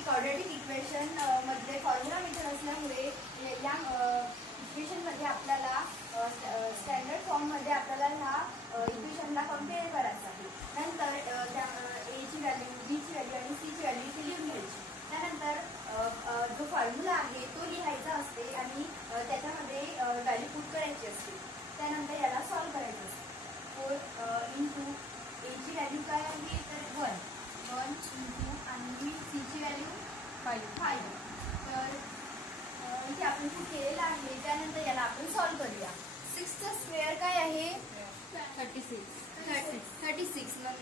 की quadratic equation मध्ये formula method असल्यामुळे या इक्वेशनमध्ये आपल्याला स्टँडर्ड फॉर्ममध्ये आपल्याला ह्या इक्वेशनला कम्पेअर करायचं आहे. नंतर त्या एची व्हॅल्यू, बीची व्हॅल्यू आणि सीची व्हॅल्यू इथे लिहून घ्यायची. त्यानंतर जो फॉर्म्युला आहे तो लिहायचा असते आणि त्याच्यामध्ये व्हॅल्यू पुट करायची असते. त्यानंतर याला सॉल्व करायचं असते. 4 इंटू एची व्हॅल्यू काय आहे तर 1 इंटू आणि सीची व्हॅल्यू 5. तर इथे आपण पुट केलेलं आहे. त्यानंतर याला आपण सॉल्व करूया. 6चा स्क्वेअर काय आहे 36.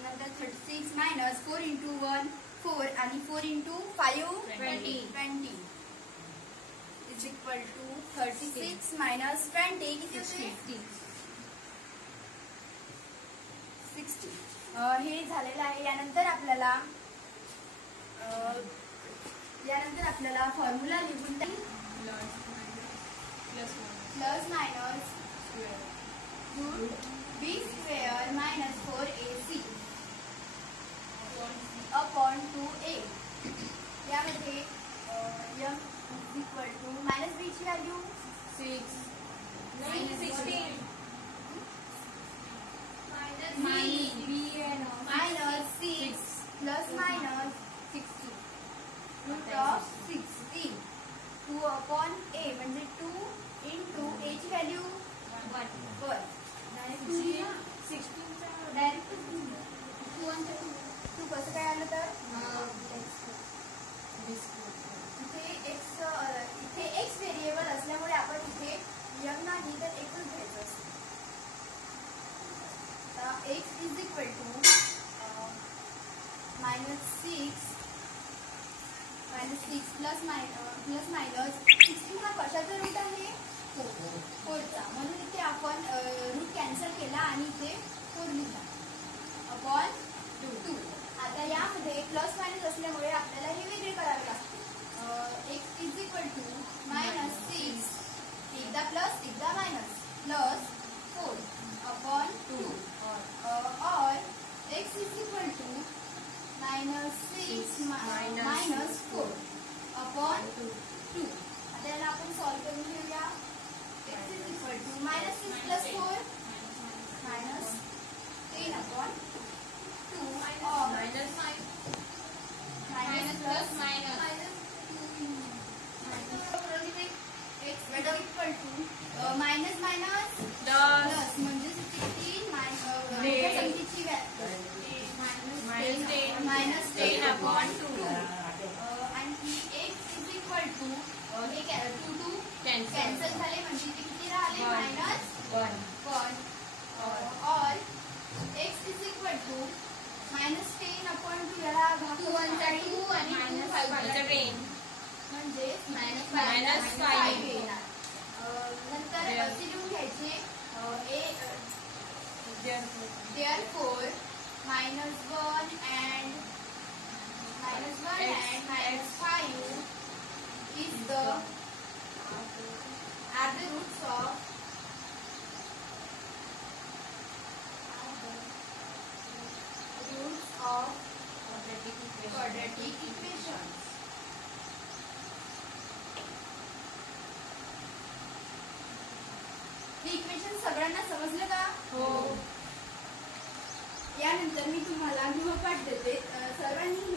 नंतर 36 मायनस 4 इंटू 1 4 आणि 4 into 5 20 is equal to 36 minus 20 किती होते 60. हे झालेलं आहे. यानंतर आपल्याला फॉर्म्युला लिहून plus minus root b square minus 4ac upon 2a. यामध्ये m equal to minus b ची value 6 16 minus 6 plus minus 60 root of 16 2 upon a म्हणजे 2 इंटू a ची व्हॅल्यू 1 डायरेक्ट 2 कसं काय आलं तर इथे x व्हेरिएबल असल्यामुळे आपण इथे m नाही तर एकच घ्यायचं असतं. x is equal to minus 6 plus minus 16 हा कशाचा रूट आहे 4चा. म्हणून इथे आपण रूट कॅन्सल केला आणि इथे 4 लिहिला अपॉन 2. आता यामध्ये प्लस मायनस असल्यामुळे आपल्याला हे वेगळे करावे लागते. x is equal to minus 6 एकदा प्लस एकदा मायनस प्लस 4 अपॉन 2 और x is equal to minus 6 minus 4 upon 2. आता याला आपण सॉल्व करून घेऊया. x is equal to minus 6 plus 4 minus 10 upon 2 और minus plus minus x equal to minus minus plus म्हणजे 16 मायनस 10 अपॉन 2 आणि x इज इक्वल टू हे 2 cancel झाले म्हणजे ते किती राहिले मायनस 1 और x is equal to minus 10 upon 2 याला 2 आणि मायनस 5 म्हणजे मायनस 5 येणार. नंतर असे लिहून घ्यायचे therefore minus 1 and minus 5 is the are the roots of quadratic equations. हे इक्वेशन सगळ्यांना समजलं का हो. यानंतर मी तुम्हाला गृहपाठ देते. सर्वांनी